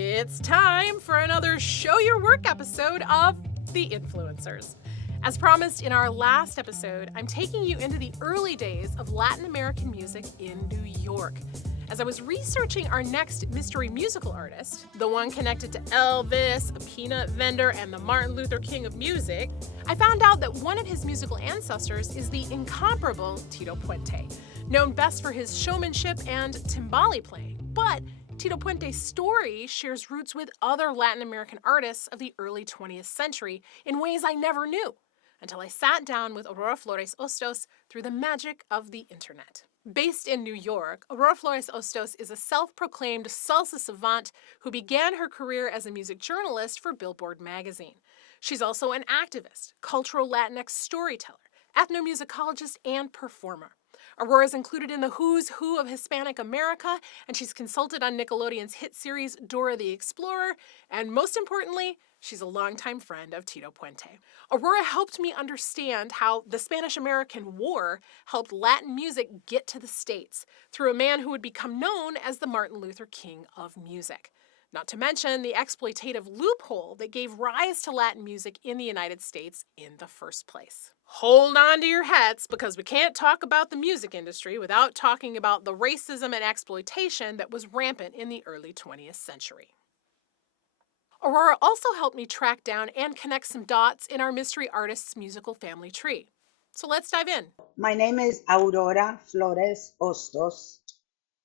It's time for another Show Your Work episode of The Influencers. As promised in our last episode, I'm taking you into the early days of Latin American music in New York. As I was researching our next mystery musical artist, the one connected to Elvis, a peanut vendor, and the Martin Luther King of music, I found out that one of his musical ancestors is the incomparable Tito Puente, known best for his showmanship and timbale playing. But Tito Puente's story shares roots with other Latin American artists of the early 20th century in ways I never knew, until I sat down with Aurora Flores Ostos through the magic of the internet. Based in New York, Aurora Flores Ostos is a self-proclaimed salsa savant who began her career as a music journalist for Billboard magazine. She's also an activist, cultural Latinx storyteller, ethnomusicologist, and performer. Aurora is included in the who's who of Hispanic America, and she's consulted on Nickelodeon's hit series Dora the Explorer, and most importantly, she's a longtime friend of Tito Puente. Aurora helped me understand how the Spanish-American War helped Latin music get to the States through a man who would become known as the Martin Luther King of music. Not to mention the exploitative loophole that gave rise to Latin music in the United States in the first place. Hold on to your hats, because we can't talk about the music industry without talking about the racism and exploitation that was rampant in the early 20th century. Aurora also helped me track down and connect some dots in our mystery artist's musical family tree. So let's dive in. My name is Aurora Flores Ostos.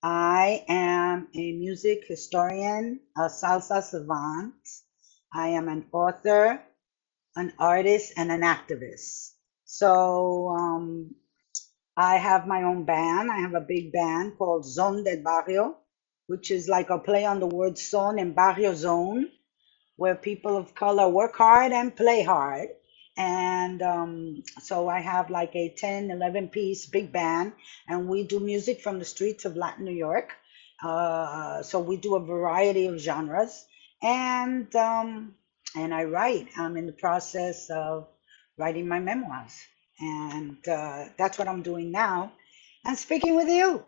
I am a music historian, a salsa savant. I am an author, an artist, and an activist. So I have my own band. I have a big band called Zone del Barrio, which is like a play on the word son and barrio zone, where people of color work hard and play hard. And so I have like a 10, 11 piece big band, and we do music from the streets of Latin New York. So we do a variety of genres, and I write. I'm in the process of writing my memoirs, and that's what I'm doing now. And speaking with you,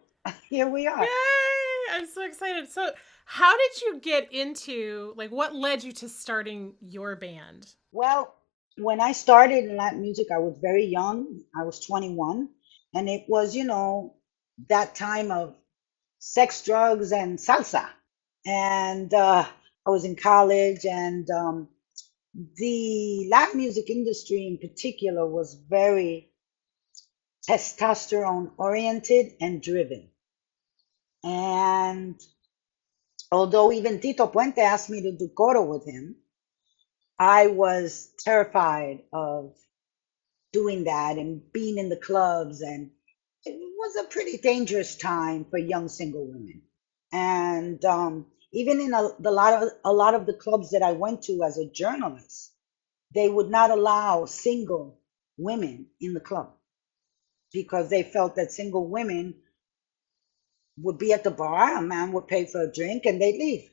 here we are. Yay! I'm so excited. So, how did you get into, what led you to starting your band? Well, when I started in Latin music, I was very young. I was 21, and it was, that time of sex, drugs, and salsa. And I was in college, and the Latin music industry in particular was very testosterone oriented and driven. And although even Tito Puente asked me to do coro with him, I was terrified of doing that and being in the clubs, and it was a pretty dangerous time for young single women. And even in a lot of the clubs that I went to as a journalist, they would not allow single women in the club because they felt that single women would be at the bar, a man would pay for a drink, and they'd leave,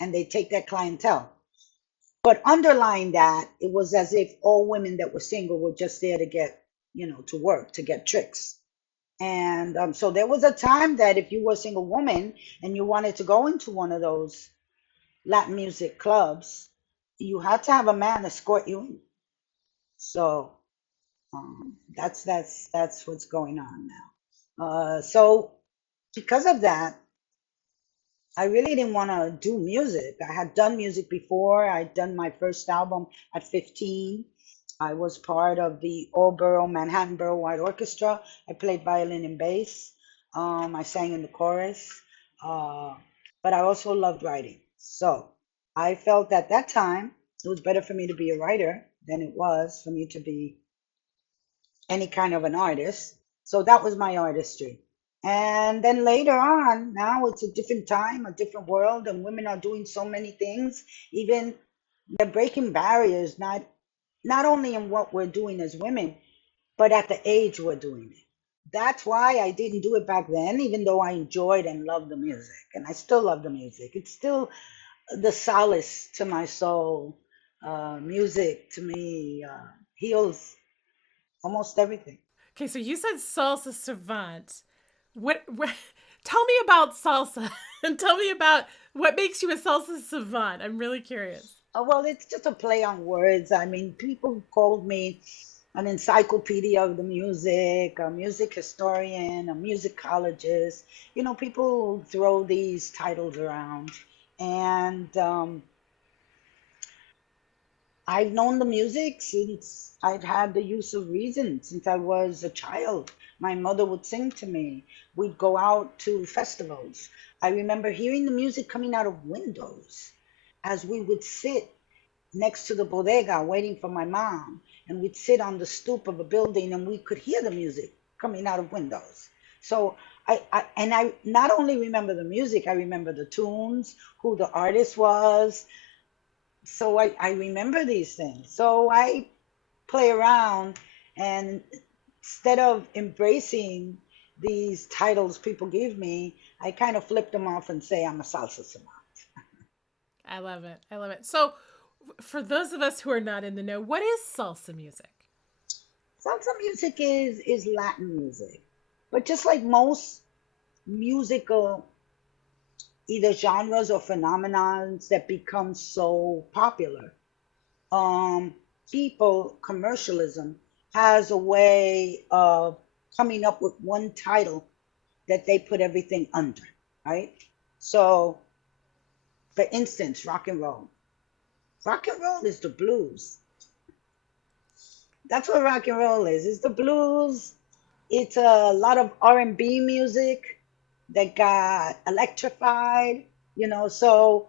and they'd take their clientele. But underlying that, it was as if all women that were single were just there to get, to work, to get tricks. And so there was a time that if you were a single woman and you wanted to go into one of those Latin music clubs, you had to have a man escort you in. So that's what's going on now. So because of that, I really didn't want to do music. I had done music before. I'd done my first album at 15. I was part of the all-borough Manhattan Borough-wide orchestra. I played violin and bass. I sang in the chorus. But I also loved writing. So I felt at that time it was better for me to be a writer than it was for me to be any kind of an artist. So that was my artistry. And then later on, now it's a different time, a different world, and women are doing so many things. Even they're breaking barriers, not only in what we're doing as women, but at the age we're doing it. That's why I didn't do it back then, even though I enjoyed and loved the music. And I still love the music. It's still the solace to my soul. Music to me heals almost everything. Okay, so you said salsa savant. What Tell me about salsa and tell me about what makes you a salsa savant. I'm really curious. Well, it's just a play on words. I mean, people called me an encyclopedia of the music, a music historian, a musicologist. You know, people throw these titles around. And I've known the music since I'd had the use of reason, since I was a child. My mother would sing to me. We'd go out to festivals. I remember hearing the music coming out of windows as we would sit next to the bodega waiting for my mom. And we'd sit on the stoop of a building and we could hear the music coming out of windows. So I not only remember the music, I remember the tunes, who the artist was. So I remember these things. So I play around and instead of embracing these titles people give me, I kind of flip them off and say I'm a salsa savant. I love it. I love it. So, for those of us who are not in the know, what is salsa music? Salsa music is Latin music, but just like most musical either genres or phenomenons that become so popular, um, people commercialism has a way of coming up with one title that they put everything under, right? So, for instance, rock and roll. Rock and roll is the blues. That's what rock and roll is. It's the blues. It's a lot of R&B music that got electrified, you know. So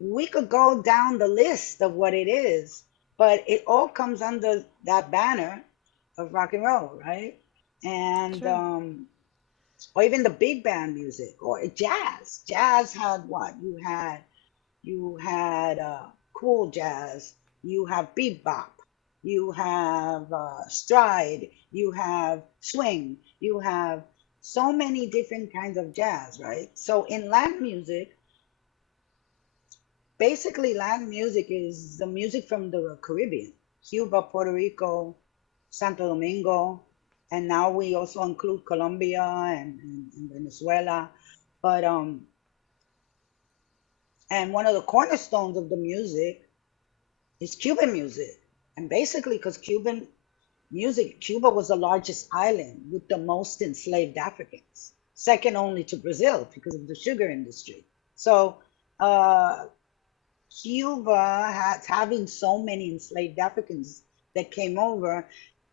we could go down the list of what it is, but it all comes under that banner of rock and roll, right? And Sure. or even the big band music or jazz. Jazz had what? You had cool jazz, you have bebop, you have stride, you have swing, you have so many different kinds of jazz, right? So in Latin music, basically Latin music is the music from the Caribbean, Cuba, Puerto Rico, Santo Domingo, and now we also include Colombia and Venezuela. But and one of the cornerstones of the music is Cuban music. And basically, because Cuban music, Cuba was the largest island with the most enslaved Africans, second only to Brazil because of the sugar industry. So uh, Cuba has having so many enslaved Africans that came over,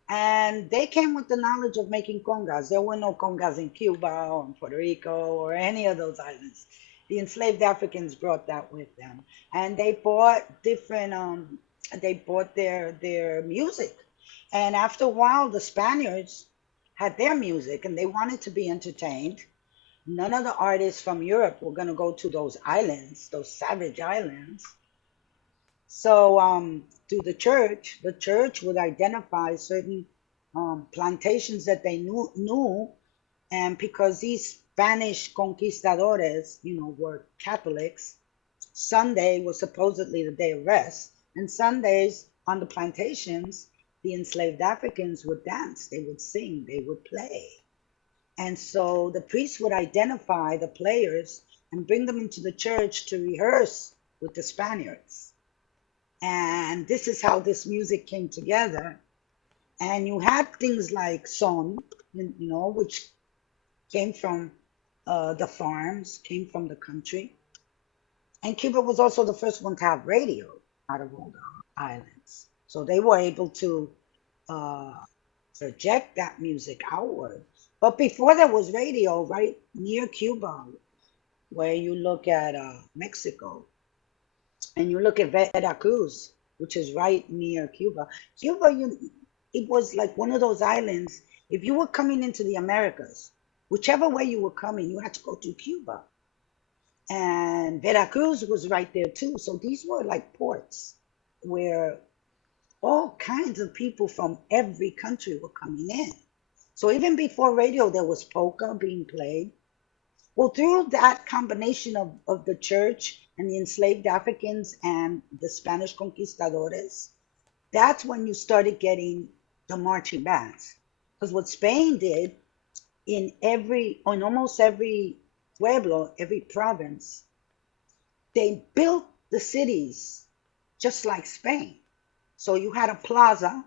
and they came with the knowledge of making congas. There were no congas in Cuba or in Puerto Rico or any of those islands. The enslaved Africans brought that with them, and they bought different. They bought their music, and after a while, the Spaniards had their music, and they wanted to be entertained. None of the artists from Europe were going to go to those islands, those savage islands. So, through the church would identify certain plantations that they knew, and because these Spanish conquistadores, you know, were Catholics, Sunday was supposedly the day of rest, and Sundays on the plantations, the enslaved Africans would dance, they would sing, they would play. And so the priest would identify the players and bring them into the church to rehearse with the Spaniards. And this is how this music came together. And you had things like son, you know, which came from the farms, came from the country. And Cuba was also the first one to have radio out of all the islands. So they were able to uh, project that music outward. But before there was radio, right near Cuba, where you look at Mexico and you look at Veracruz, which is right near Cuba, it was like one of those islands. If you were coming into the Americas, whichever way you were coming, you had to go to Cuba. And Veracruz was right there too. So these were like ports where all kinds of people from every country were coming in. So even before radio, there was polka being played. Well, through that combination of the church and the enslaved Africans and the Spanish conquistadores, that's when you started getting the marching bands. Because what Spain did in almost every pueblo, every province, they built the cities just like Spain. So you had a plaza,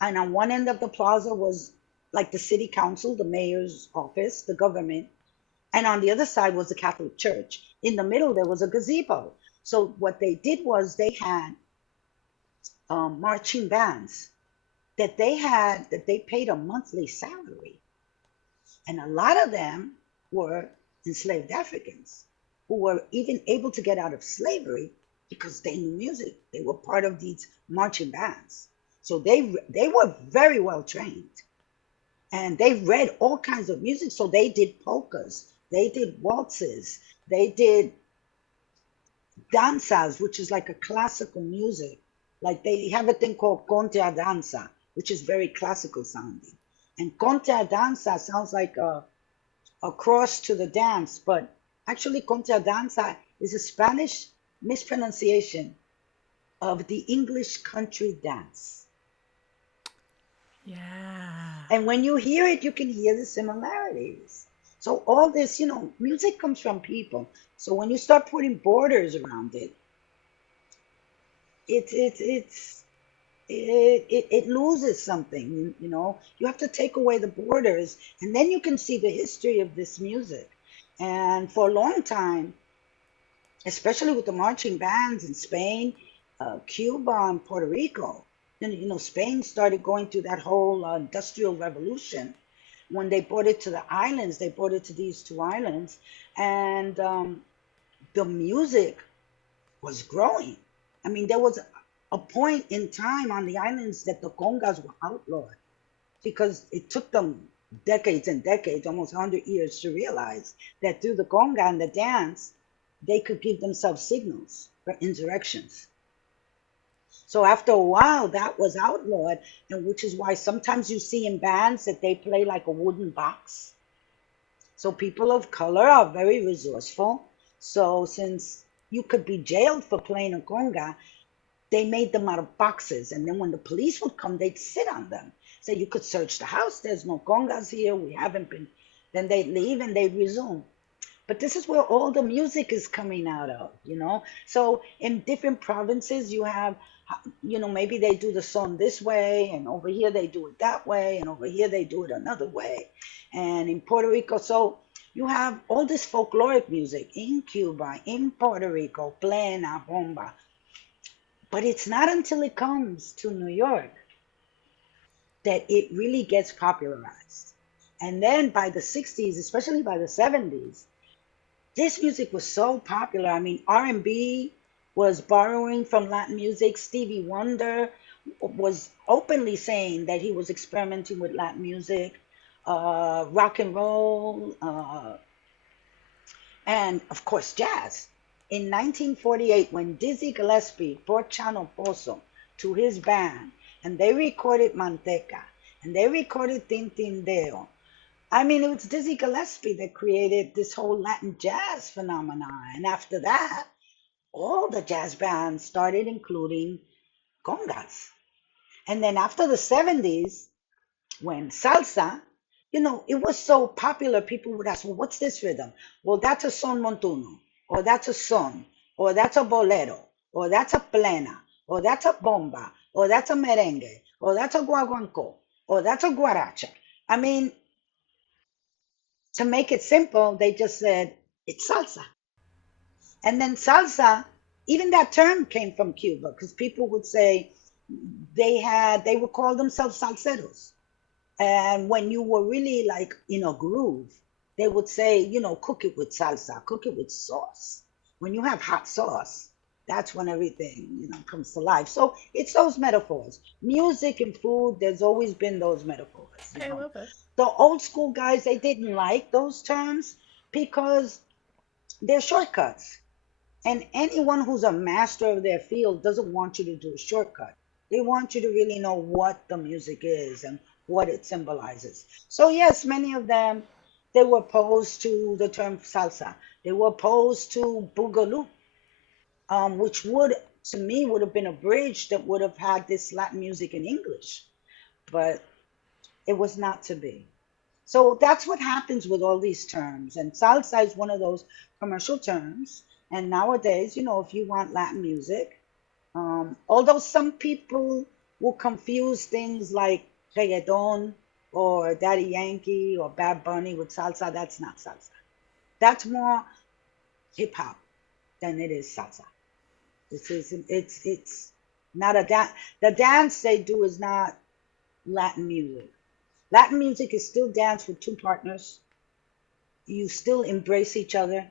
and on one end of the plaza was like the city council, the mayor's office, the government, and on the other side was the Catholic Church. In the middle, there was a gazebo. So what they did was they had marching bands that they paid a monthly salary, and a lot of them were enslaved Africans who were even able to get out of slavery because they knew music. They were part of these marching bands, so they were very well trained, and they read all kinds of music. So they did polkas, they did waltzes, they did danzas, which is like a classical music. Like they have a thing called conte a danza, which is very classical sounding. And conte a danza sounds like a cross to the dance, but actually conte a danza is a Spanish mispronunciation of the English country dance. Yeah. And when you hear it, you can hear the similarities. So all this, music comes from people. So when you start putting borders around it, it's it loses something. You have to take away the borders, and then you can see the history of this music. And for a long time, especially with the marching bands in Spain, Cuba, and Puerto Rico. Spain started going through that whole industrial revolution. When they brought it to the islands, they brought it to these two islands, and the music was growing. I mean, there was a point in time on the islands that the congas were outlawed because it took them decades and decades, almost 100 years, to realize that through the conga and the dance, they could give themselves signals for insurrections. So after a while, that was outlawed, and which is why sometimes you see in bands that they play like a wooden box. So people of color are very resourceful. So since you could be jailed for playing a conga, they made them out of boxes. And then when the police would come, they'd sit on them. Say, you could search the house. There's no congas here. We haven't been. Then they'd leave and they'd resume. But this is where all the music is coming out of. So in different provinces, you have, maybe they do the song this way, and over here they do it that way, and over here they do it another way. And in Puerto Rico, so you have all this folkloric music in Cuba, in Puerto Rico, plena, bomba. But it's not until it comes to New York that it really gets popularized. And then by the 60s, especially by the 70s, this music was so popular. I mean, R&B was borrowing from Latin music. Stevie Wonder was openly saying that he was experimenting with Latin music, rock and roll, and of course, jazz. In 1948, when Dizzy Gillespie brought Chano Pozo to his band, and they recorded Manteca, and they recorded Tintindeo, I mean, it was Dizzy Gillespie that created this whole Latin jazz phenomenon. And after that, all the jazz bands started including congas. And then after the 70s, when salsa, it was so popular, people would ask, well, what's this rhythm? Well, that's a son montuno, or that's a son, or that's a bolero, or that's a plena, or that's a bomba, or that's a merengue, or that's a guaguancó, or that's a guaracha. I mean, to make it simple, they just said it's salsa. And then salsa, even that term came from Cuba because people would say they would call themselves salseros. And when you were really like in a groove, they would say, cook it with salsa, cook it with sauce. When you have hot sauce, that's when everything, comes to life. So it's those metaphors. Music and food, there's always been those metaphors. I love it. The old school guys, they didn't like those terms because they're shortcuts. And anyone who's a master of their field doesn't want you to do a shortcut. They want you to really know what the music is and what it symbolizes. So yes, many of them, they were opposed to the term salsa. They were opposed to boogaloo, which to me, would have been a bridge that would have had this Latin music in English. But it was not to be. So that's what happens with all these terms. And salsa is one of those commercial terms. And nowadays, if you want Latin music, although some people will confuse things like reggaeton or Daddy Yankee or Bad Bunny with salsa, that's not salsa. That's more hip hop than it is salsa. It's not a dance. The dance they do is not Latin music. Latin music is still dance with two partners. You still embrace each other.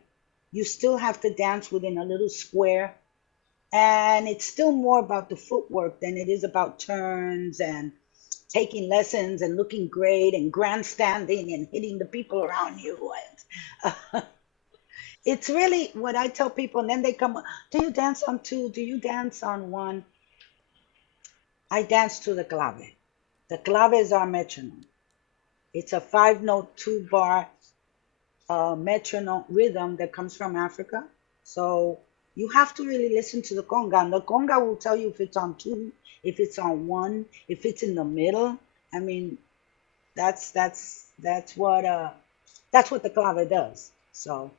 You still have to dance within a little square. And it's still more about the footwork than it is about turns and taking lessons and looking great and grandstanding and hitting the people around you. And it's really what I tell people. And then they come, do you dance on two? Do you dance on one? I dance to the clave. The clave is our metronome. It's a 5 note, 2 bar metronome rhythm that comes from Africa. So you have to really listen to the conga. And the conga will tell you if it's on two, if it's on one, if it's in the middle. I mean, that's what the clave does. So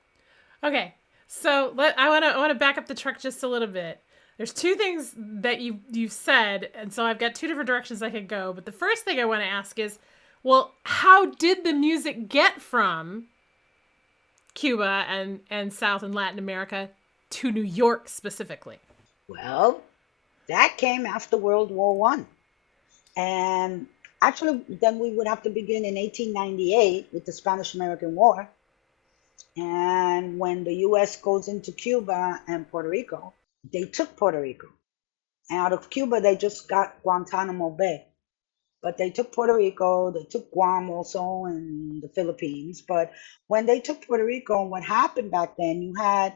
Okay, so I want to back up the truck just a little bit. There's two things that you've said, and so I've got two different directions I could go. But the first thing I want to ask is, well, how did the music get from Cuba and South and Latin America to New York specifically? well, that came after World War I, and actually then we would have to begin in 1898 with the Spanish-American War. And when the US goes into Cuba and Puerto Rico, they took Puerto Rico. And out of Cuba, they just got Guantanamo Bay. But they took Puerto Rico, they took Guam also, and the Philippines. But when they took Puerto Rico, what happened back then, you had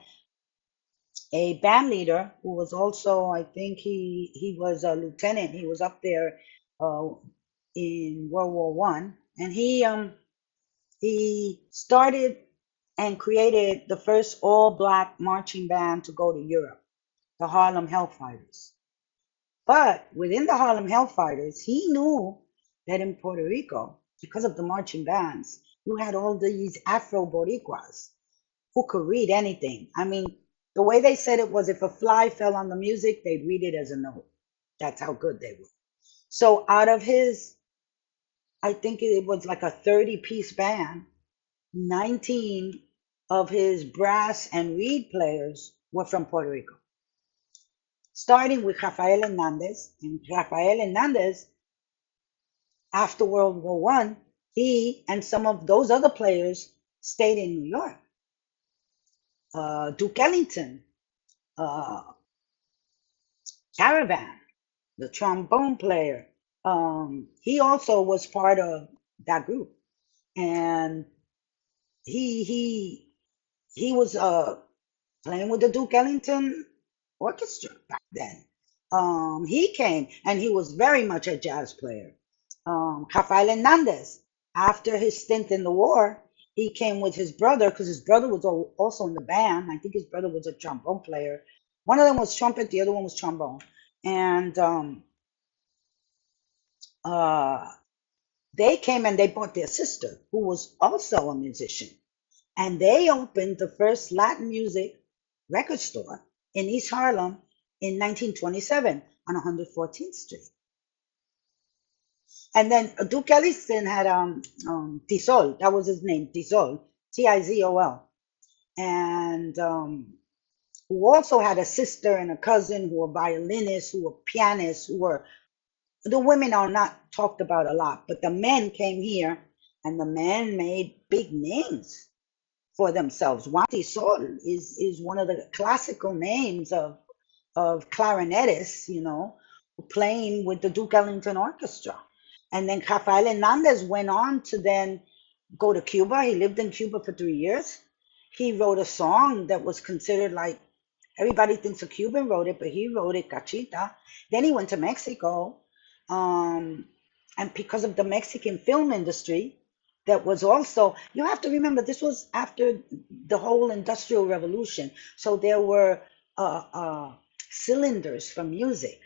a band leader who was also, I think he was a lieutenant. He was up there uh, in World War I, and he started and created the first all black marching band to go to Europe, the Harlem Hellfighters. But within the Harlem Hellfighters, he knew that in Puerto Rico, because of the marching bands, you had all these Afro Boricuas who could read anything. I mean, the way they said it was if a fly fell on the music, they'd read it as a note. That's how good they were. So out of his, I think it was like a 30-piece band, 19 of his brass and reed players were from Puerto Rico, starting with Rafael Hernandez. And Rafael Hernandez, after World War I, he and some of those other players stayed in New York. Duke Ellington, uh, Caravan, the trombone player, he also was part of that group. And he he he was playing with the Duke Ellington Orchestra back then. He came and he was very much a jazz player. Rafael Hernandez, after his stint in the war, he came with his brother because his brother was also in the band. I think his brother was a trombone player. One of them was trumpet, the other one was trombone. And uh, they came and they brought their sister, who was also a musician. And they opened the first Latin music record store in East Harlem in 1927 on 114th Street. And then Duke Ellington had Tizol, that was his name, Tizol, Tizol, and who also had a sister and a cousin who were violinists, who were pianists, who were the women are not talked about a lot, but the men came here and the men made big names for themselves. Juan Tizol is one of the classical names of clarinetists, playing with the Duke Ellington Orchestra. And then Rafael Hernandez went on to then go to Cuba. He lived in Cuba for 3 years. He wrote a song that was considered like everybody thinks a Cuban wrote it, but he wrote it, Cachita. Then he went to Mexico. Um, and because of the Mexican film industry, that was also, you have to remember, this was after the whole Industrial Revolution. So there were cylinders for music.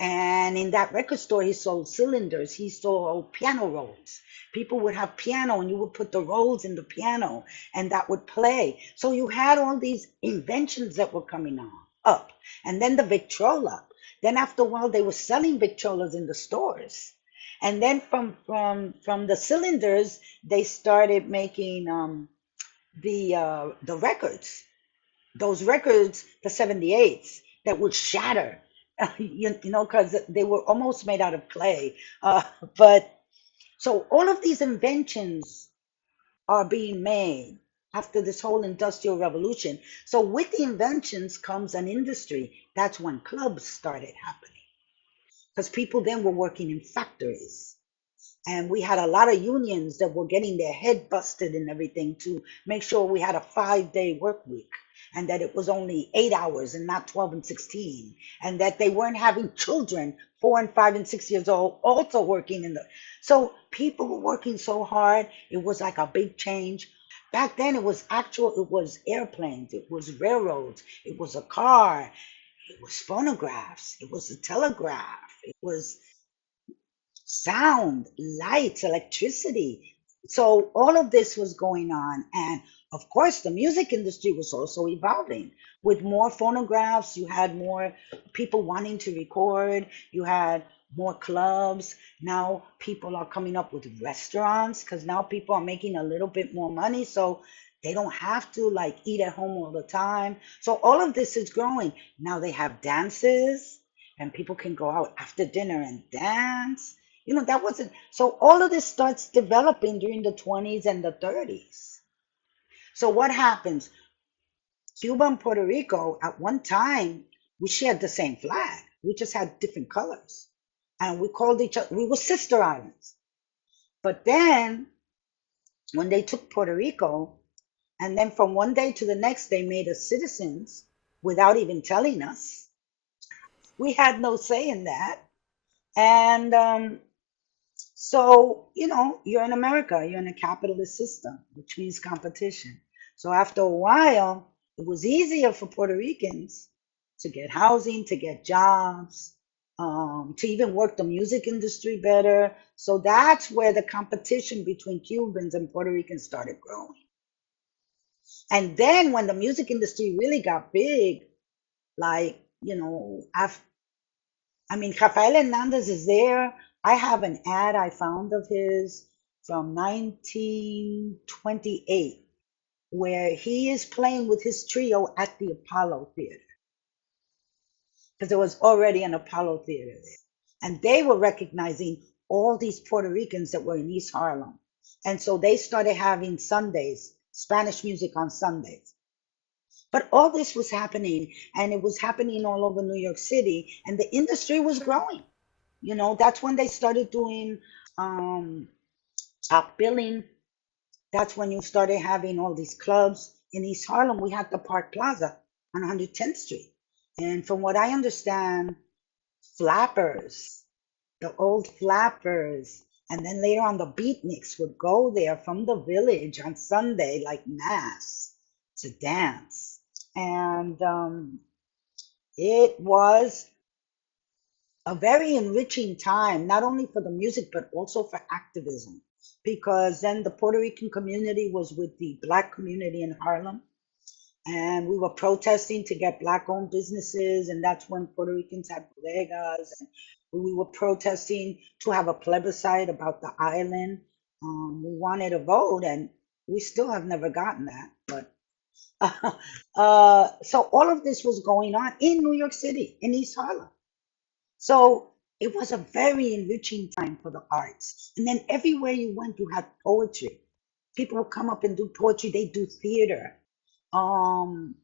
And in that record store, he sold cylinders, he sold piano rolls, People would have piano and you would put the rolls in the piano and that would play. So you had all these inventions that were coming on up. And then the Victrola. Then after a while they were selling Victrolas in the stores. And then from the cylinders they started making the records. Those records, the 78s that would shatter. You know, because they were almost made out of clay. But so all of these inventions are being made after this whole industrial revolution. So with the inventions comes an industry. That's when clubs started happening because people then were working in factories. And we had a lot of unions that were getting their head busted and everything to make sure we had a 5 day work week and that it was only 8 hours and not 12 and 16, and that they weren't having children 4 and 5 and 6 years old also working in the. So people were working so hard. It was like a big change. Back then it was airplanes, it was railroads, it was a car, it was phonographs, it was a telegraph, it was sound, lights, electricity. So all of this was going on. And of course, the music industry was also evolving. With more phonographs, you had more people wanting to record, you had more clubs. Now people are coming up with restaurants because now people are making a little bit more money. So they don't have to like eat at home all the time. So all of this is growing. Now they have dances and people can go out after dinner and dance. You know, that wasn't so all of this starts developing during the 20s and the 30s. So what happens? Cuba and Puerto Rico at one time we shared the same flag. We just had different colors. And we called each other, we were sister islands. But then when they took Puerto Rico, and then from one day to the next they made us citizens without even telling us. We had no say in that. And So, you know, you're in America, you're in a capitalist system, which means competition. So after a while, it was easier for Puerto Ricans to get housing, to get jobs, to even work the music industry better. So that's where the competition between Cubans and Puerto Ricans started growing. And then when the music industry really got big, like, you know, I mean, Rafael Hernandez is there. I have an ad I found of his from 1928 where he is playing with his trio at the Apollo Theater because there was already an Apollo Theater there. And they were recognizing all these Puerto Ricans that were in East Harlem. And so they started having Sundays, Spanish music on Sundays. But all this was happening, and it was happening all over New York City, and the industry was Sure. growing. You know, that's when they started doing um, top billing. That's when you started having all these clubs. In East Harlem, we had the Park Plaza on 110th Street. And from what I understand, flappers, the old flappers, and then later on the beatniks would go there from the village on Sunday, like mass, to dance. And it was a very enriching time, not only for the music, but also for activism. Because then the Puerto Rican community was with the Black community in Harlem, and we were protesting to get Black owned businesses. And that's when Puerto Ricans had bodegas. And we were protesting to have a plebiscite about the island. We wanted a vote, and we still have never gotten that. But so all of this was going on in New York City, in East Harlem. So it was a very enriching time for the arts. And then everywhere you went, you had poetry. People would come up and do poetry. They do theater, um,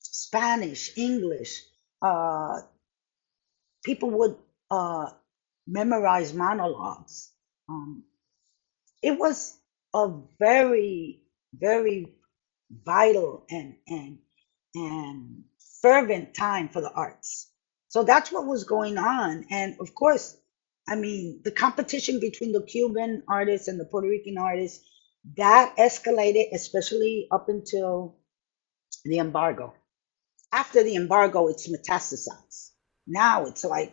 Spanish, English. Uh, people would uh, memorize monologues. Um, it was a very, very vital and fervent time for the arts. So that's what was going on. And of course, I mean, the competition between the Cuban artists and the Puerto Rican artists, that escalated, especially up until the embargo. After the embargo, it's metastasized. Now it's like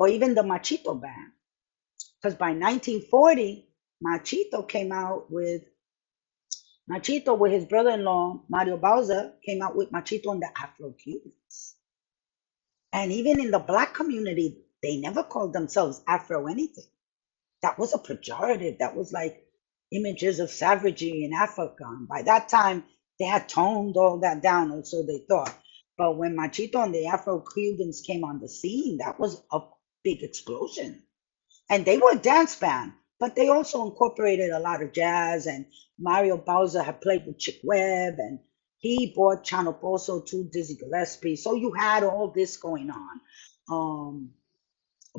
or even the Machito band. Because by 1940, Machito with his brother-in-law Mario Bauza came out with Machito and the Afro Cubans. And even in the black community, they never called themselves Afro anything. That was a pejorative. That was like images of savagery in Africa. And by that time, they had toned all that down, or so they thought. But when Machito and the Afro Cubans came on the scene, that was a big explosion. And they were a dance band, but they also incorporated a lot of jazz. And Mario Bowser had played with Chick Webb, and he brought Chano Pozo to Dizzy Gillespie. So you had all this going on.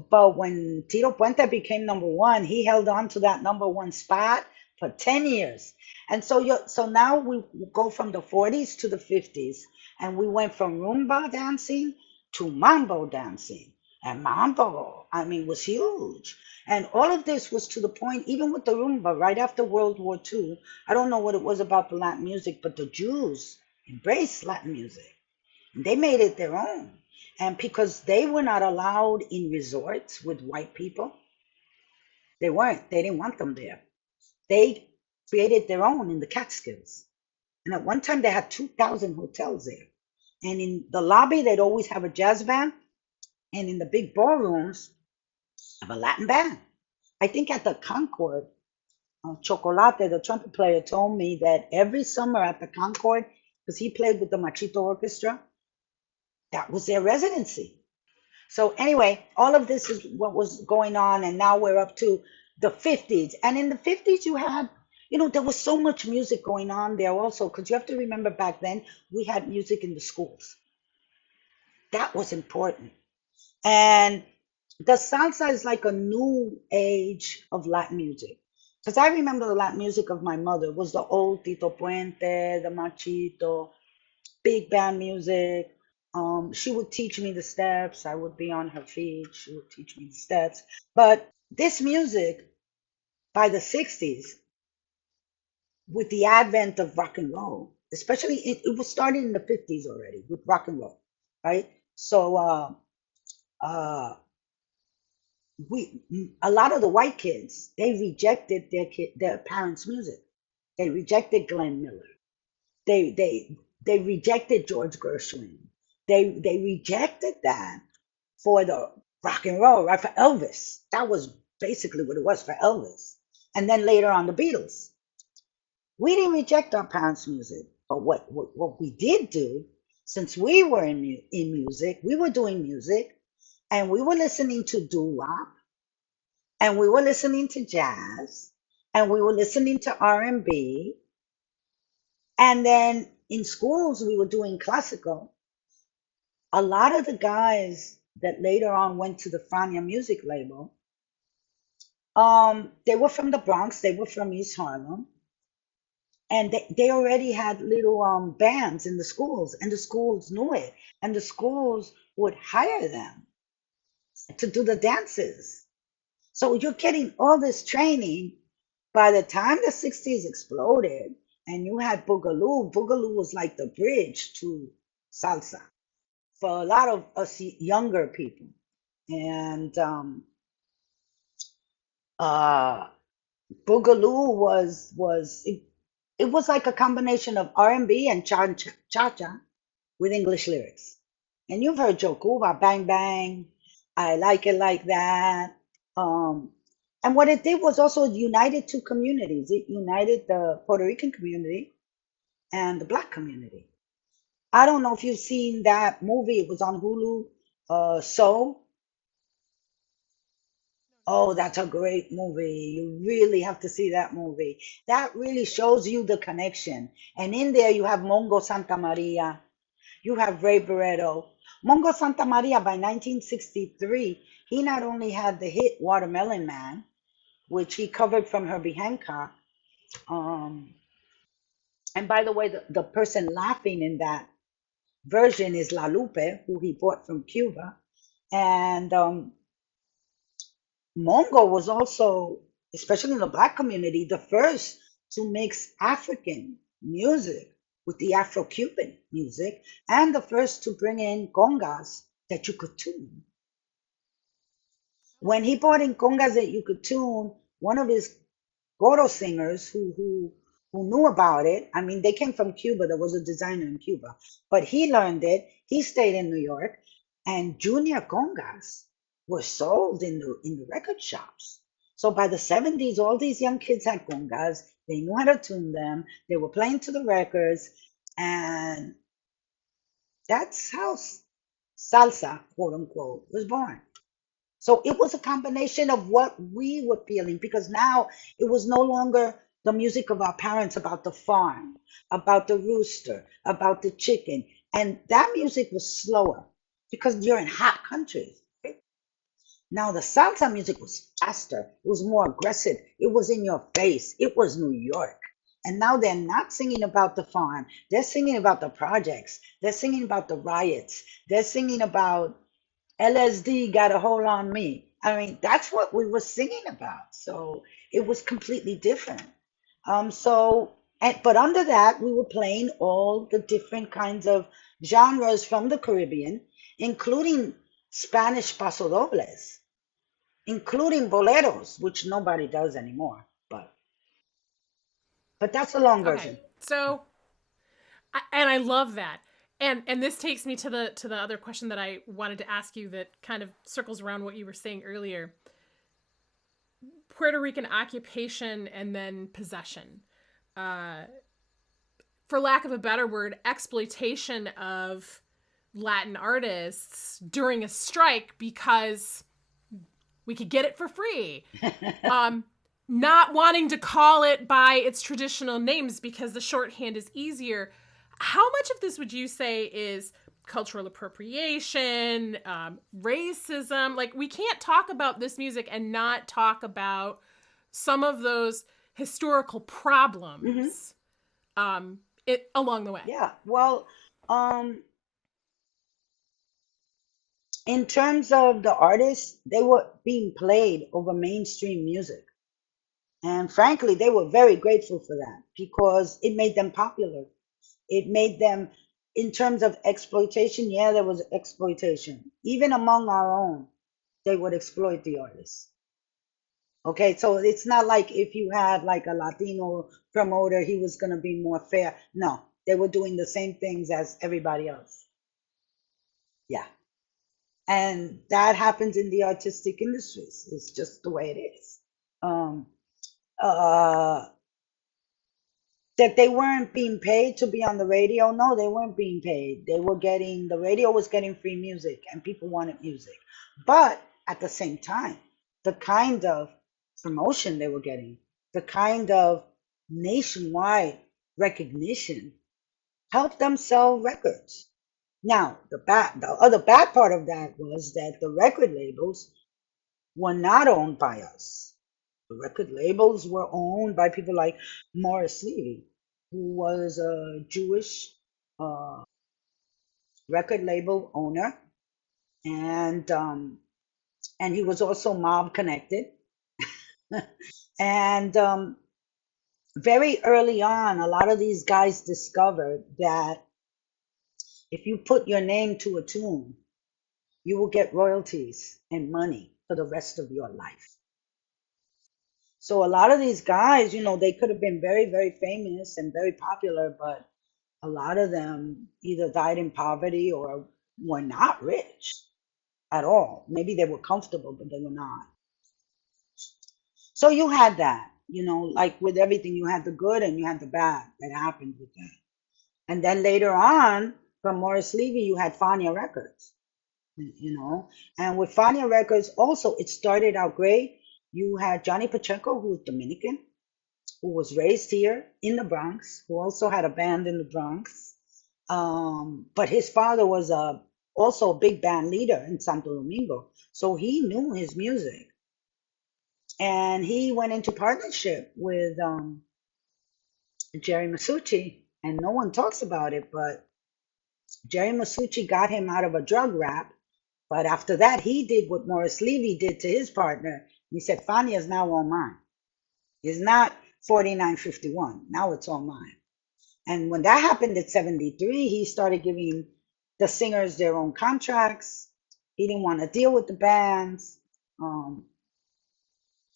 But when Tito Puente became number one, he held on to that number one spot for 10 years. And so now we go from the 40s to the 50s, and we went from rumba dancing to mambo dancing. And mambo, I mean, was huge. And all of this was to the point, even with the rumba, right after World War II, I don't know what it was about the Latin music, but the Jews embraced Latin music. They made it their own. And because they were not allowed in resorts with white people, they weren't. They didn't want them there. They created their own in the Catskills. And at one time, they had 2,000 hotels there. And in the lobby, they'd always have a jazz band. And in the big ballrooms, have a Latin band. I think at the Concord, Chocolate, the trumpet player, told me that every summer at the Concord, because he played with the Machito Orchestra, that was their residency. So anyway, all of this is what was going on, and now we're up to the 50s. And in the 50s, you had, there was so much music going on there also, because you have to remember back then, we had music in the schools. That was important. And the salsa is like a new age of Latin music. Because I remember the Latin music of my mother was the old Tito Puente, the Machito, big band music. She would teach me the steps. I would be on her feet. She would teach me the steps. But this music, by the 60s, with the advent of rock and roll, especially it was started in the 50s already with rock and roll, right? So uh, a lot of the white kids, they rejected their parents' music. They rejected Glenn Miller. They they they rejected George Gershwin. They rejected that for the rock and roll, right? For Elvis. That was basically what it was for Elvis. And then later on the Beatles. We didn't reject our parents' music, but what we did do, since we were in music, we were doing music, and we were listening to doo-wop, and we were listening to jazz, and we were listening to R&B, and then in schools we were doing classical. A lot of the guys that later on went to the Fania music label, they were from the Bronx, they were from East Harlem, and they already had little bands in the schools, and the schools knew it, and the schools would hire them to do the dances. So you're getting all this training. By the time the 60s exploded and you had Boogaloo, Boogaloo was like the bridge to salsa for a lot of us younger people. And uh, Boogaloo it was like a combination of R&B and cha-cha with English lyrics. And you've heard Joe Cuba, Bang Bang, I Like It Like That. Um, and what it did was also united two communities. It united the Puerto Rican community and the Black community. I don't know if you've seen that movie. It was on Hulu. Soul. Oh, that's a great movie. You really have to see that movie. That really shows you the connection. And in there, you have Mongo Santa Maria, you have Ray Barretto. Mongo Santa Maria by 1963, he not only had the hit Watermelon Man, which he covered from Herbie Hancock. Um, and by the way, the person laughing in that version is La Lupe, who he brought from Cuba. And Mongo was also, especially in the Black community, the first to mix African music with the Afro-Cuban music, and the first to bring in congas that you could tune. When he brought in congas that you could tune, one of his Goro singers who knew about it. I mean, they came from Cuba. There was a designer in Cuba, but he learned it. He stayed in New York, and junior congas were sold in the record shops. So by the 70s, all these young kids had congas. They knew how to tune them. They were playing to the records, and that's how salsa, quote unquote, was born. So it was a combination of what we were feeling because now it was no longer the music of our parents about the farm, about the rooster, about the chicken. And that music was slower because you're in hot countries. Right? Now the salsa music was faster, it was more aggressive, it was in your face, it was New York. And now they're not singing about the farm, they're singing about the projects, they're singing about the riots, they're singing about LSD got a hold on me. I mean, that's what we were singing about. So it was completely different. But under that, we were playing all the different kinds of genres from the Caribbean, including Spanish pasodobles, including boleros, which nobody does anymore. But that's a long Okay. version. So, and I love that. And this takes me to the other question that I wanted to ask you that kind of circles around what you were saying earlier. Puerto Rican occupation and then possession. Uh, for lack of a better word, exploitation of Latin artists during a strike because we could get it for free. Not wanting to call it by its traditional names because the shorthand is easier. How much of this would you say is cultural appropriation, racism? Like, we can't talk about this music and not talk about some of those historical Hmm. problems along the way. Yeah. Well, in terms of the artists, they were being played over mainstream music. And frankly, they were very grateful for that because it made them popular. It made them, in terms of exploitation, yeah, there was exploitation. Even among our own, they would exploit the artists. Okay, so it's not like if you had like a Latino promoter, he was going to be more fair. No, they were doing the same things as everybody else. Yeah. And that happens in the artistic industries. It's just the way it is. Um, uh, that they weren't being paid to be on the radio. No, they weren't being paid. They were getting, the radio was getting free music and people wanted music. But at the same time, the kind of promotion they were getting, the kind of nationwide recognition helped them sell records. Now, the other bad part of that was that the record labels were not owned by us. The record labels were owned by people like Morris Levy, who was a Jewish uh, record label owner, and um, and he was also mob connected. And very early on, a lot of these guys discovered that if you put your name to a tune, you will get royalties and money for the rest of your life. So a lot of these guys, they could have been very, very famous and very popular, but a lot of them either died in poverty or were not rich at all. Maybe they were comfortable, but they were not. So you had that, like with everything, you had the good and you had the bad that happened with that. And then later on, from Morris Levy, you had Fania Records, you know. And with Fania Records, also, it started out great. You had Johnny Pacheco, who was Dominican, who was raised here in the Bronx, who also had a band in the Bronx. But his father was also a big band leader in Santo Domingo, so he knew his music, and he went into partnership with Jerry Masucci, and no one talks about it, but Jerry Masucci got him out of a drug rap. But after that, he did what Morris Levy did to his partner. He said, Fania is now all mine. It's not 4951. Now it's all mine. And when that happened at 73, he started giving the singers their own contracts. He didn't want to deal with the bands. Um,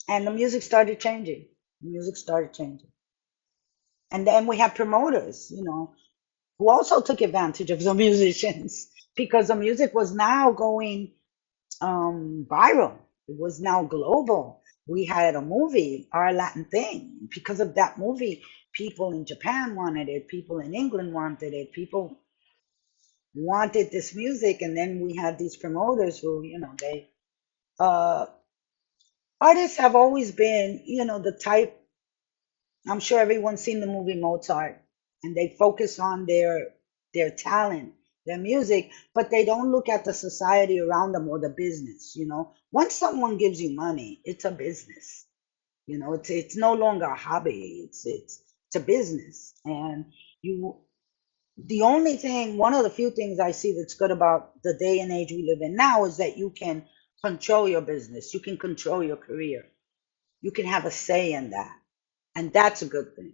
and the music started changing. The music started changing. And then we had promoters, who also took advantage of the musicians because the music was now going viral. It was now global. We had a movie, Our Latin Thing. Because of that movie, people in Japan wanted it, people in England wanted it, people wanted this music. And then we had these promoters who, uh, artists have always been, the type, I'm sure everyone's seen the movie Mozart, and they focus on their talent, their music, but they don't look at the society around them or the business. Once someone gives you money, it's a business. It's no longer a hobby. It's a business. And you the only thing, one of the few things I see that's good about the day and age we live in now is that you can control your business, you can control your career, you can have a say in that. And that's a good thing.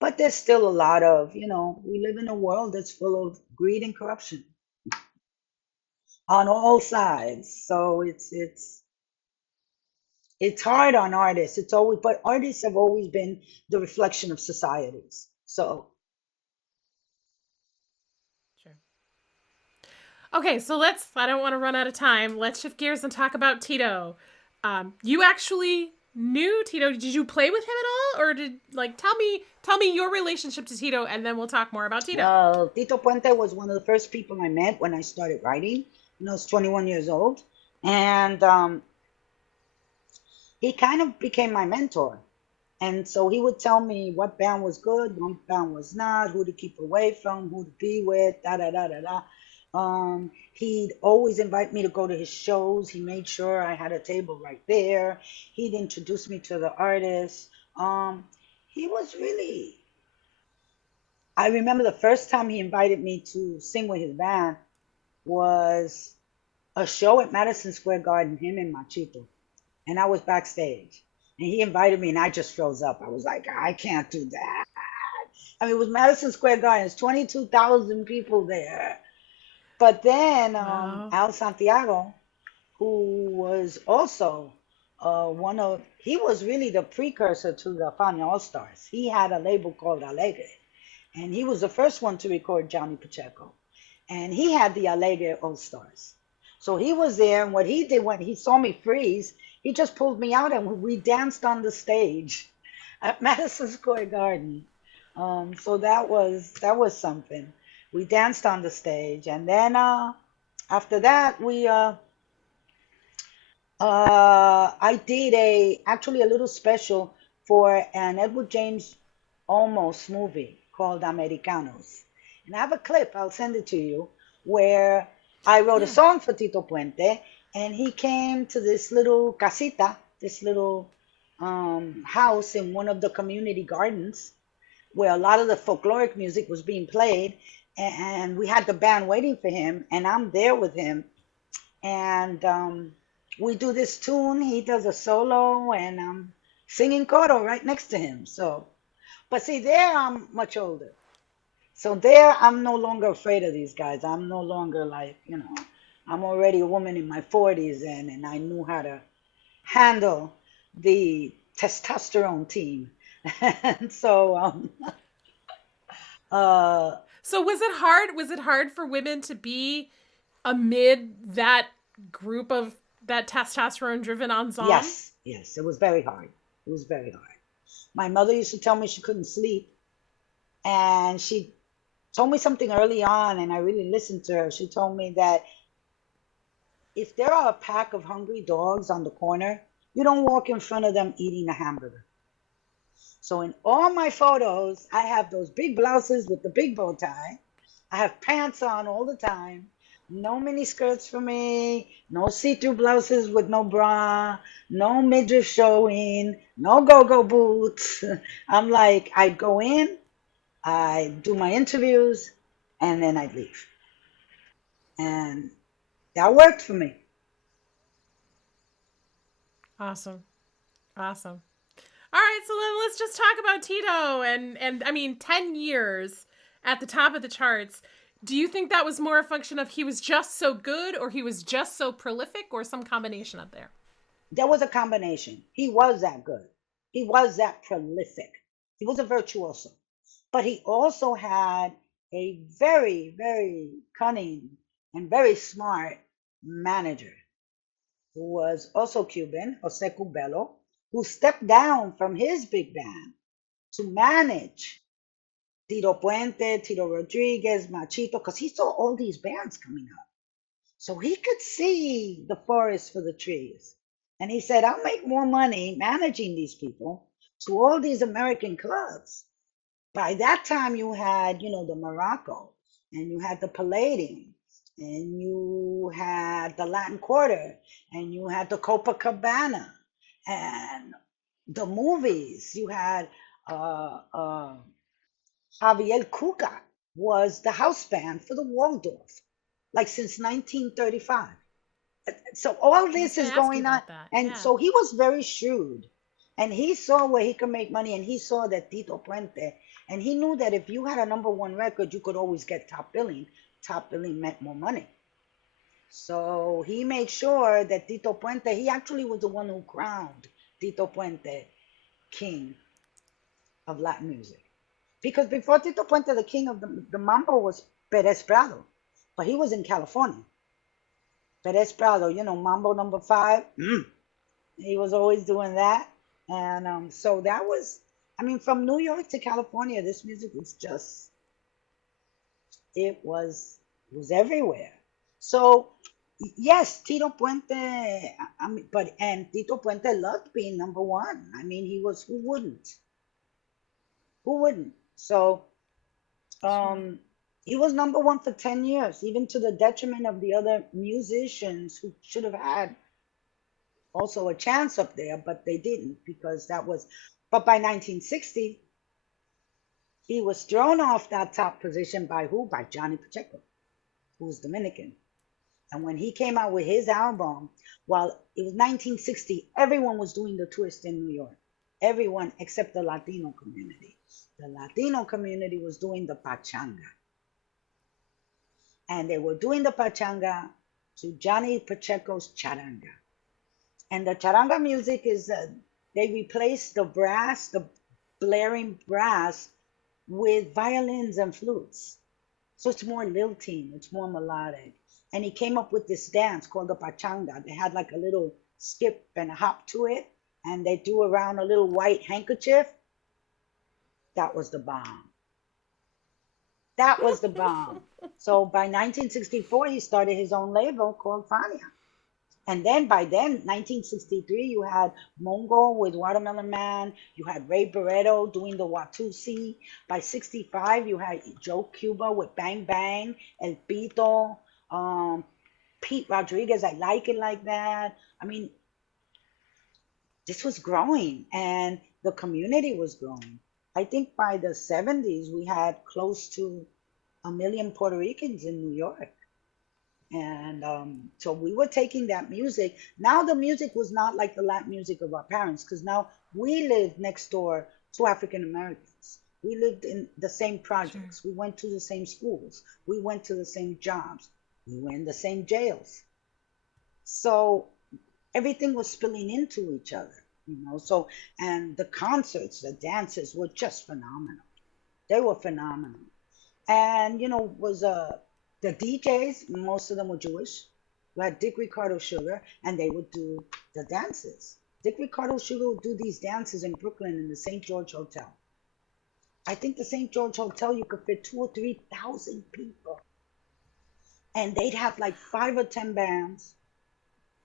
But there's still a lot of, we live in a world that's full of greed and corruption on all sides. So it's hard on artists. It's always, but artists have always been the reflection of societies. So Sure. Okay, so I don't want to run out of time. Let's shift gears and talk about Tito. You actually knew Tito. Did you play with him at all? Or tell me your relationship to Tito, and then we'll talk more about Tito. well, Tito Puente was one of the first people I met when I started writing. I was 21 years old, and he kind of became my mentor. And so he would tell me what band was good, what band was not, who to keep away from, who to be with, da da da da da. He'd always invite me to go to his shows. He made sure I had a table right there. He'd introduce me to the artists. He was really, I remember the first time he invited me to sing with his band was a show at Madison Square Garden, him and Machito. And I was backstage. And he invited me, and I just froze up. I was like, I can't do that. I mean, it was Madison Square Garden. It's 22,000 people there. But then Wow. Al Santiago, who was also he was really the precursor to the Fania All Stars. He had a label called Alegre, and he was the first one to record Johnny Pacheco. And he had the Alegre All Stars. So he was there, and what he did when he saw me freeze, he just pulled me out and we danced on the stage at Madison Square Garden. So that was something. We danced on the stage, and then after that I did actually a little special for an Edward James Olmos movie called Americanos. And I have a clip, I'll send it to you, where I wrote a Yeah. song for Tito Puente, and he came to this little casita, this little house in one of the community gardens where a lot of the folkloric music was being played. And we had the band waiting for him, and I'm there with him. And we do this tune, he does a solo, and I'm singing coro right next to him. So, but see, there I'm much older. So there I'm no longer afraid of these guys. I'm no longer like, I'm already a woman in my 40s, and I knew how to handle the testosterone team. And so, uh, So was it hard? Was it hard for women to be amid that group of that testosterone driven ensemble? yes, yes, it was very hard. It was very hard. My mother used to tell me she couldn't sleep, and she told me something early on, and I really listened to her. She told me that if there are a pack of hungry dogs on the corner, you don't walk in front of them eating a hamburger. So in all my photos, I have those big blouses with the big bow tie. I have pants on all the time. No mini skirts for me. No see-through blouses with no bra. No midriff showing. No go-go boots. I'm like, I go in, I do my interviews, and then I leave. And that worked for me. Awesome. Awesome. All right, so then let's just talk about Tito and I mean 10 years at the top of the charts. Do you think that was more a function of he was just so good or he was just so prolific or some combination of there? there was a combination. He was that good. He was that prolific. He was a virtuoso. But he also had a very, very cunning and very smart manager who was also Cuban, Jose Cubelo, who stepped down from his big band to manage Tito Puente, Tito Rodriguez, Machito, because he saw all these bands coming up. So he could see the forest for the trees. And he said, I'll make more money managing these people to all these American clubs. By that time, you had, the Morocco, and you had the Palladium, and you had the Latin Quarter, and you had the Copacabana, and the movies. You had Javier Cuca was the house band for the Waldorf, like since 1935. So all I was this going is to ask you going on. about that. And Yeah. so he was very shrewd. And he saw where he could make money. And he saw that Tito Puente. And he knew that if you had a number one record, you could always get top billing. Top billing meant more money. So he made sure that Tito Puente, he actually was the one who crowned Tito Puente king of Latin music. Because before Tito Puente, the king of the mambo was Perez Prado. But he was in California. Perez Prado, Mambo number five. He was always doing that. And so that was, I mean, from New York to California, this music was just, it was everywhere. So yes, Tito Puente, I mean, and Tito Puente loved being number one. I mean, he was, who wouldn't? Who wouldn't? So Sure. um, he was number one for 10 years, even to the detriment of the other musicians who should have had also a chance up there, but they didn't because that was. But by 1960, he was thrown off that top position by who? By Johnny Pacheco, who was Dominican. And when he came out with his album, while it was 1960, everyone was doing the twist in New York. Everyone except the Latino community. The Latino community was doing the pachanga. And they were doing the pachanga to Johnny Pacheco's charanga. And the charanga music is, they replaced the brass, the blaring brass, with violins and flutes. So it's more lilting, it's more melodic. And he came up with this dance called the pachanga. They had like a little skip and a hop to it, and they do around a little white handkerchief. That was the bomb. That was the bomb. So by 1964, he started his own label called Fania. And then by then, 1963, you had Mongo with Watermelon Man. You had Ray Barretto doing the Watusi. By 65, you had Joe Cuba with Bang Bang, El Pito, um, Pete Rodriguez, I Like It Like That. I mean, this was growing and the community was growing. I think by the 70s, we had close to a million Puerto Ricans in New York. And so we were taking that music. Now the music was not like the Latin music of our parents, because now we lived next door to African Americans. We lived in the same Sure. projects. We went to the same schools. We went to the same jobs. We were in the same jails. So everything was spilling into each other. So, and the concerts, the dances were just phenomenal. They were phenomenal. And was the DJs, most of them were Jewish. We had Dick Ricardo Sugar, and they would do the dances. Dick Ricardo Sugar would do these dances in Brooklyn in the St. George Hotel. I think the St. George Hotel, you could fit 2 or 3 thousand people, and they'd have like 5 or 10 bands.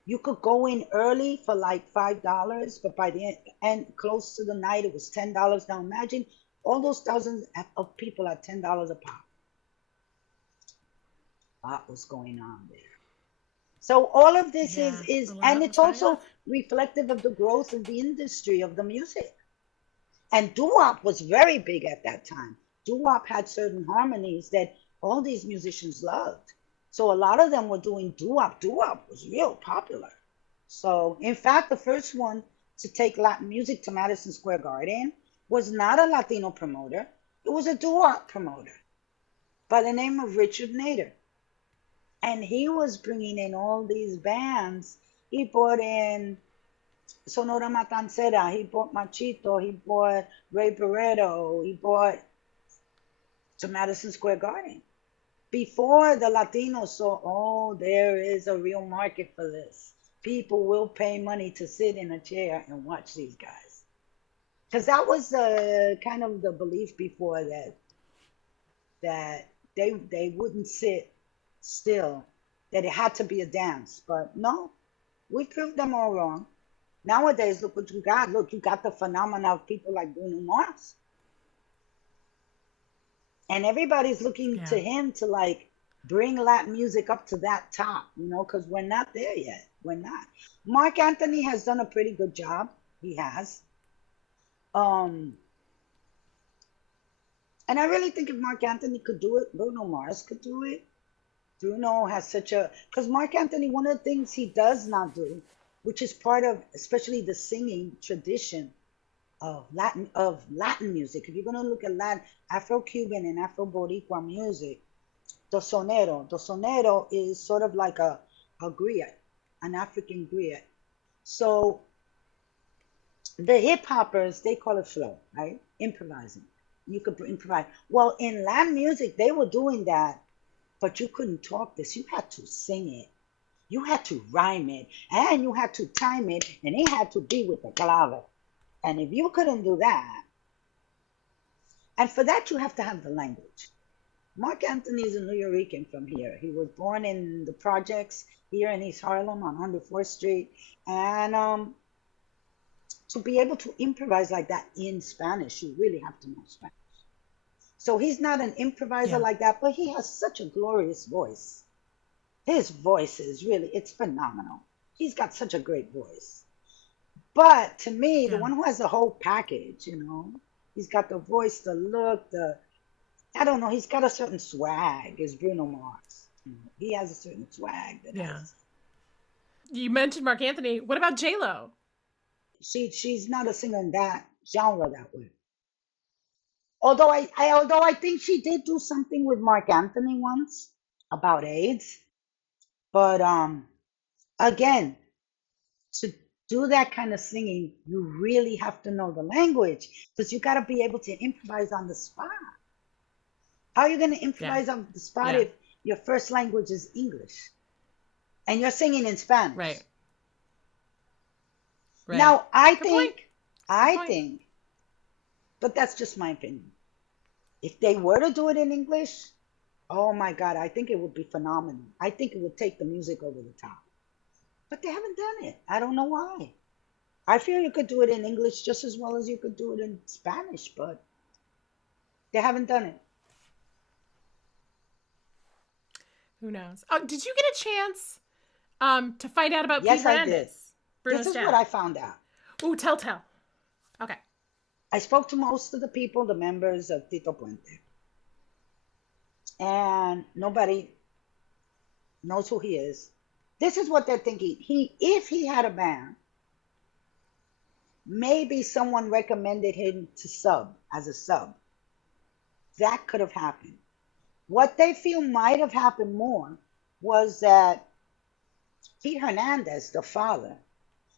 You could go in early for like $5, but by the end, close to the night, it was $10. Now imagine all those thousands of people at $10 a pop. What was going on there? So all of this is Yeah, is a and lot it's was going on. also reflective of the growth of the industry of the music. And doo-wop was very big at that time. Doo-wop had certain harmonies that all these musicians loved. So a lot of them were doing doo-wop. Doo-wop was real popular. So in fact, the first one to take Latin music to Madison Square Garden was not a Latino promoter. It was a doo-wop promoter by the name of Richard Nader. And he was bringing in all these bands. He brought in Sonora Matancera, he bought Machito, he bought Ray Barreto, he bought to Madison Square Garden. Before the Latinos saw, oh, there is a real market for this. People will pay money to sit in a chair and watch these guys. Because that was kind of the belief before that they wouldn't sit still, that it had to be a dance. But no, we proved them all wrong. Nowadays, look what you got. Look, you got the phenomena of people like Bruno Mars. And everybody's looking Yeah. to him to like bring Latin music up to that top, because we're not there yet. We're not. Mark Anthony has done a pretty good job. He has. Um, and I really think if Mark Anthony could do it, Bruno Mars could do it. Bruno has such a, because Mark Anthony, one of the things he does not do, which is part of especially the singing tradition of Latin music. If you're gonna look at Latin, Afro-Cuban and Afro-Boricua music, the sonero is sort of like a griot, an African griot. So the hip hoppers, they call it flow, right? Improvising. You could improvise. Well, in Latin music, they were doing that, but you couldn't talk this. You had to sing it. You had to rhyme it, and you had to time it, and it had to be with the clave. And if you couldn't do that, and for that you have to have the language. Mark Anthony is a New Yorican from here. He was born in the projects here in East Harlem on 104th Street. And to be able to improvise like that in Spanish, you really have to know Spanish. So he's not an improviser Yeah. like that, but he has such a glorious voice. His voice is really, it's phenomenal. He's got such a great voice. But to me, the Yeah. one who has the whole package, he's got the voice, the look, I don't know, he's got a certain swag, is Bruno Mars. He has a certain swag that Yeah. has. You mentioned Mark Anthony. What about J Lo? She's not a singer in that genre that way. Although I think she did do something with Mark Anthony once about AIDS, but again, to do that kind of singing, you really have to know the language because you got to be able to improvise on the spot. How are you going to Yeah. improvise on the spot Yeah. if your first language is English and you're singing in Spanish? Right. Right. Now, I Good point. think, Good I point. think, but that's just my opinion. If they were to do it in English, oh my God, I think it would be phenomenal. I think it would take the music over the top. But they haven't done it. I don't know why. I feel you could do it in English just as well as you could do it in Spanish, but they haven't done it. Who knows? Oh, did you get a chance to find out about Pete Yes, I did. Hernandez, This Bruno's is what dad? I found out. Ooh, tell. Okay. I spoke to most of the people, the members of Tito Puente, and nobody knows who he is. This is what they're thinking. If he had a band, maybe someone recommended him to sub as a sub. That could have happened. What they feel might have happened more was that Pete Hernandez, the father,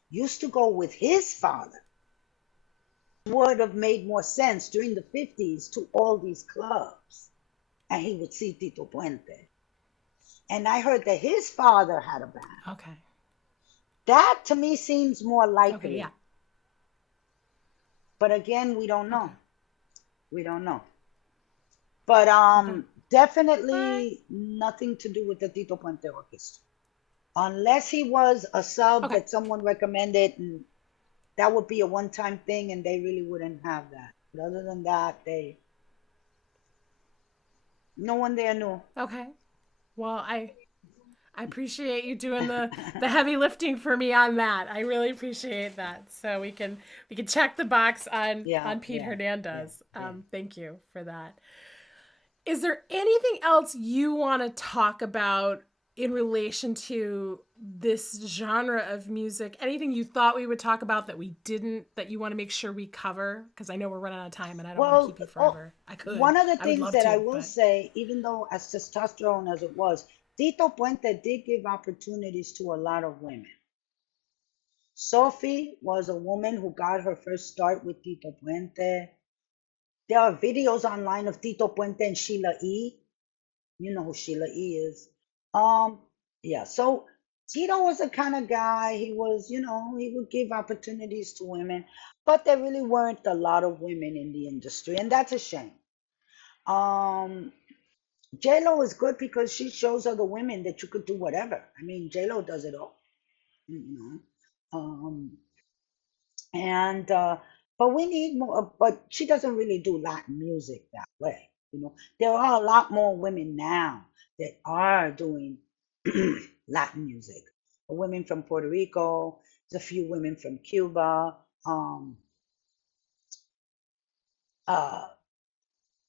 used to go with his father. Would have made more sense during the 50s to all these clubs. And he would see Tito Puente. And I heard that his father had a band. Okay. That to me seems more Okay. likely. Yeah. But again, we don't Okay. know. We don't know. But Okay. All right. definitely nothing to do with the Tito Puente Orchestra. Unless he was a sub Okay. that someone recommended, and that would be a one-time thing, and they really wouldn't have that. But other than that, no one there knew. Okay. Well, I appreciate you doing the heavy lifting for me on that. I really appreciate that. So we can check the box on Yeah, Pete yeah, yeah, Hernandez. yeah. Thank you for that. Is there anything else you want to talk about in relation to this genre of music? Anything you thought we would talk about that we didn't, that you want to make sure we cover? Because I know we're running out of time and I don't want to Well, keep you forever. I could. one of the I would things love that I to, will but say, even though as testosterone as it was, Tito Puente did give opportunities to a lot of women. Sophie was a woman who got her first start with Tito Puente. There are videos online of Tito Puente and Sheila E. You know who Sheila E is. Um, yeah, so Tito was the kind of guy, he was, he would give opportunities to women, but there really weren't a lot of women in the industry, and that's a shame. Um, J-Lo is good because she shows other women that you could do whatever. I mean, J-Lo does it all, you know. Um, and but we need more, but she doesn't really do Latin music that way. There are a lot more women now that are doing Latin music. Women from Puerto Rico, there's a few women from Cuba. um uh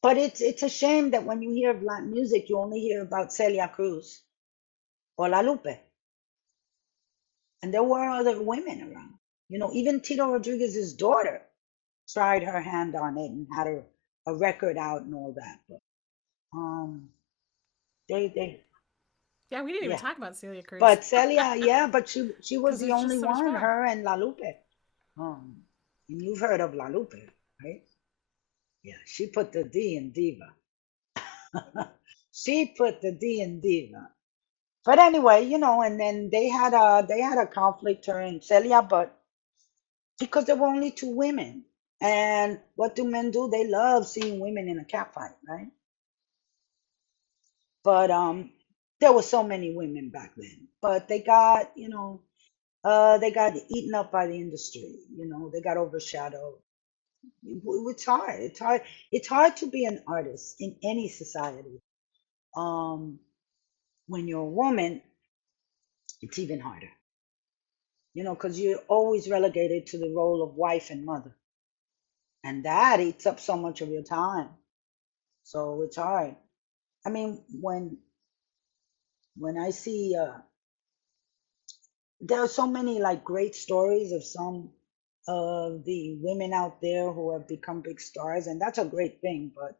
but it's a shame that when you hear of Latin music, you only hear about Celia Cruz or La Lupe, and there were other women around. Even Tito Rodriguez's daughter tried her hand on it and had a record out and all that. But um, they Yeah, we didn't even yeah. talk about Celia Cruz But Celia, yeah, but she was because the there's only just so much one, more. her and La Lupe. And you've heard of La Lupe, right? Yeah, she put the D in diva. She put the D in diva. But anyway, and then they had a conflict, her and Celia, but because there were only two women. And what do men do? They love seeing women in a cat fight, right? But there were so many women back then. But they got eaten up by the industry. They got overshadowed. It's hard. It's hard. It's hard to be an artist in any society. Um, when you're a woman, it's even harder. Because you're always relegated to the role of wife and mother, and that eats up so much of your time. So it's hard. I mean, when I see there are so many like great stories of some of the women out there who have become big stars, and that's a great thing. But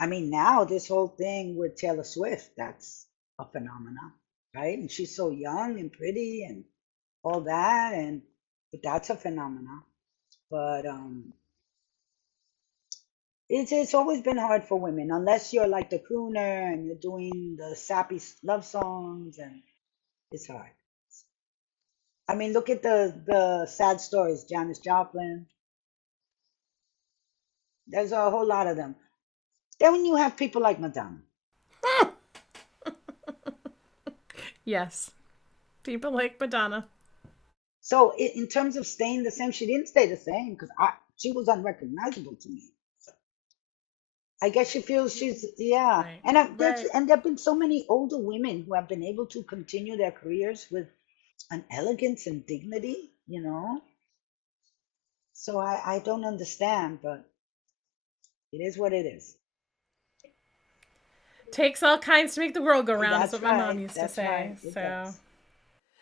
I mean, now this whole thing with Taylor Swift, that's a phenomenon, right? And she's so young and pretty and all that, and but that's a phenomenon. But it's always been hard for women unless you're like the crooner and you're doing the sappy love songs, and it's hard. I mean, look at the sad stories. Janis Joplin. There's a whole lot of them. Then when you have people like Madonna. Yes, people like Madonna. So in terms of staying the same, she didn't stay the same because she was unrecognizable to me. I guess she feels she's yeah, Right, and right. there've been so many older women who have been able to continue their careers with an elegance and dignity. So I don't understand, but it is what it is. Takes all kinds to make the world go round, is That's what my mom right. used to That's say. right. It So, does.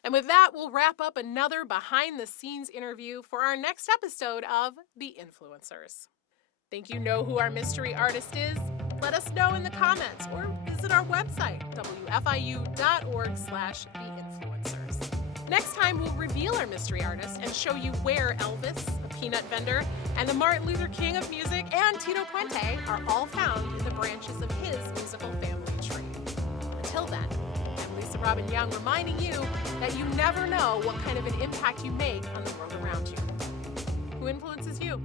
and with that, we'll wrap up another behind the scenes interview for our next episode of The Influencers. Think you know who our mystery artist is? Let us know in the comments or visit our website, wfiu.org/theinfluencers. Next time, we'll reveal our mystery artist and show you where Elvis, a peanut vendor, and the Martin Luther King of music, and Tito Puente are all found in the branches of his musical family tree. Until then, I'm Lisa Robbin Young reminding you that you never know what kind of an impact you make on the world around you. Who influences you?